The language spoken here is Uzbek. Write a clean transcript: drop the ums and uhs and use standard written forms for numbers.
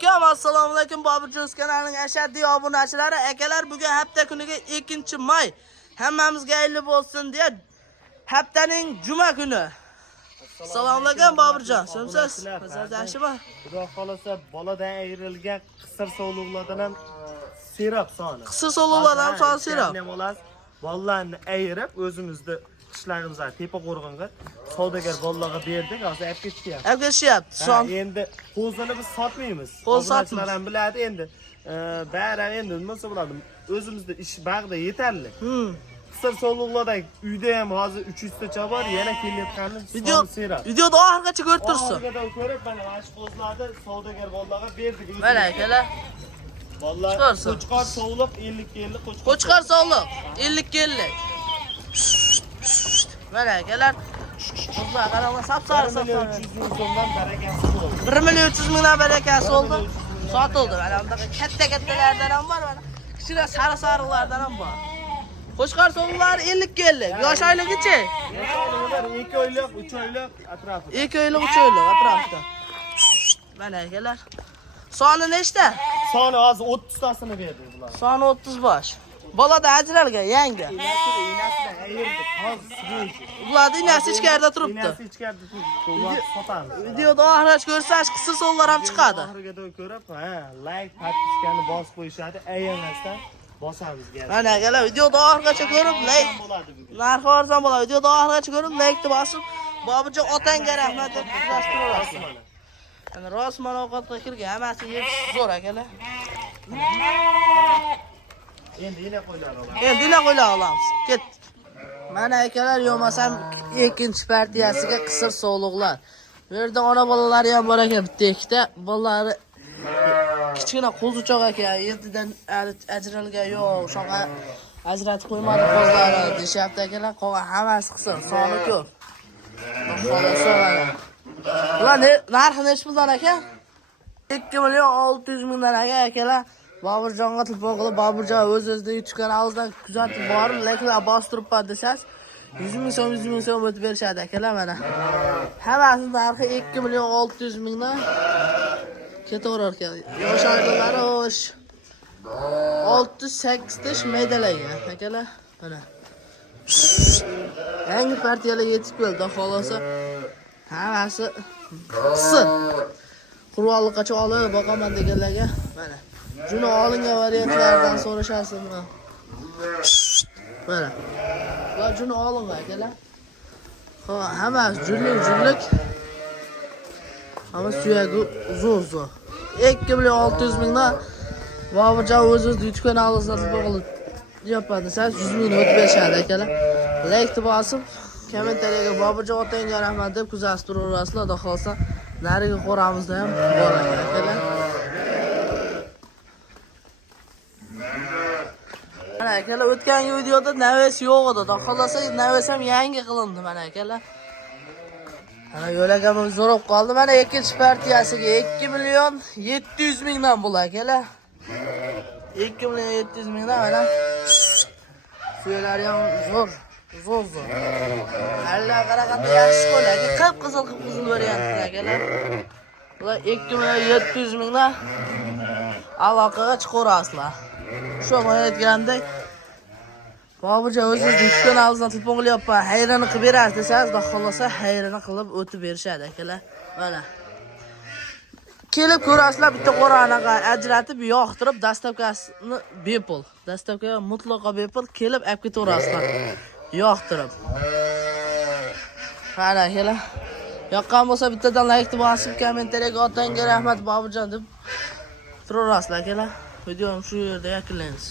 aleyküm, assalomu alaykum Boburjon kanalining ashaddiy obunachilari, akalar, bugun hafta kuniga 2-may. Hammamizga xayrli bo'lsin deya haftaning juma kuni. Assalomu alaykum Boburjon. Siz yaxshimi? Xudo xolasa boladan ayrilgan qisir sovliqlardan ham sirap soni. Qisir sovliqlardan ham soni sirap. Bolalarni ayirib o'zimizda ishlarimizni tepa qo'rg'onga savdogar bolalarga berdik, hozir olib ketyapti. Olib ketyapti. Son Endi qo'zini biz sotmaymiz. Qo'z sotmaymiz. Ham biladi endi. Bari endi nima bo'ladi? O'zimizda ish bag'da yetarli. Qisir sovliqlardagi uyda ham hozir 300 ta bor, yana kelayotganini sirap. Videoda oxirigacha ko'rib tursin. Oxirigacha ko'rib, mana shu qo'zlarni savdogar bolalarga berdik. Mana akalar. Vallahi qo'chqor sovliq 50 qo'chqor. Qo'chqor sovliq 50. Mana akalar. Qizlar qaranglar, sap-sariq so'mdan barakasi bo'ldi. 1.3 mingdan barakasi oldu. Sotildi. Mana bunday katta-kattalardan ham bor, mana kichkina sariq-sariqlardan ham bor. Qo'chqor sovliqlar 50. Yosh oyligichi? 2 oylik, 3 oylik atrofida. 2 oylik, 3 oylik atrofida. Mana akalar. Soni nechta? Soni hozir 30 tasini berdi bular. Soni 30 bosh. Bolada ajralgan yangi. Inasidan ayirdik, hozir siraydi. Bularni inasi ichkarida turibdi. Inasi ichkarida turibdi. Ular sotamiz. Videoda oxirigacha ko'rsangiz, qisir sovlar ham chiqadi. Oxiriga ko'rib, like, podpiskani bosib qo'yishadi, ayyamasdan bosamiz gel. Mana akalar, videoda oxirigacha ko'rib, like narxi arzon bo'ladi. Videoda oxirigacha ko'rib, like deb bosib, Boburjon otangga rahmat deb kuzatib Ana rosman ovqatga kirgan, hammasi yeb zo'r akalar. Endi yine qo'ylar olamiz. Endi yine qo'ylar olamiz. Ketdik. Mana akalar, yo'masam ikkinchi partiyasiga qisir sovliqlar. Bu yerda ona bolalari ham bor ekan, bitta ikkita. Bolalari kichkina qo'zichoq ekan, yerdan ajralgan yo'q, shunga ajratib qo'ymadi qo'zlari deyapti akalar. Qolgan hammasi qisir, soni ko'p. Ular narxi nech puldan aka? 2.600.000 aka akalar. Boburjonga telefon qilib, Boburjon o'z-o'zidan YouTube kanalingizdan kuzatib borib, likelar bosib turibman desangiz, 100.000 so'm, 100.000 so'm o'tib berishadi akalar mana. Hammasining narxi 2.600.000 dan ketaverar ekan. Yosh oilalari xo'sh 6-8 tish maydalangan akalar. Mana. Yangi partiyalar yetib keldi, xolosa. Hammasi qisir. Qurolliqacha olib boqaman deganlarga mana. Juni olingan variantlardan so'rashasizmi? Mana. Ular juni olingan akalar. Xo'p, hammasi junlik. Hamma suyagi uzun. 2.600.000 dan Boburjon o'z-o'zidan YouTube kanalingizdan bog'lab yapadi. Siz 100.000 o'tib berishadi akalar. Like deb bosib, kommentariyaga Boburjon otangga rahmat deb kuzatib turaverasizlar. Xudo xolsa, nariga qo'ramizda ham bor akalar. Mana akalar, o'tgangi videoda naves yo'q edi. Xudo xolsa, naves ham yangi qilindi mana akalar. Mana yo'lagamiz zo'rib qoldi. Mana ikkinchi partiyasiga 2.700.000 dan bo'lar akalar. 2.700.000 dan mana. Suyalari ham zo'r. Alla qaraganda yaxshi qo'ylar. Qip-qizil variantlar akalar. Ular 2.700.000 dan aloqaga chiqarasizlar. Shu aytgandek Boburjon o'zingiz YouTube kanalingizdan telefon qilyapman, hayrini qilib berasiz desangiz, xudo xolasa hayrini qilib o'tib berishadi akalar. Mana. Kelib ko'rasizlar, bitta qo'ranaqa ajratib, yoqtirib, dastavkasini bepul. Dastavka mutlaqo bepul, kelib olib ketaverasizlar. Yoqtirib. Mana akalar. Yoqqan bo'lsa bittadan like bosib, kommentariyaga otangga rahmat Boburjon deb turaverasizlar akalar. Videomiz shu yerda yakunlaymiz.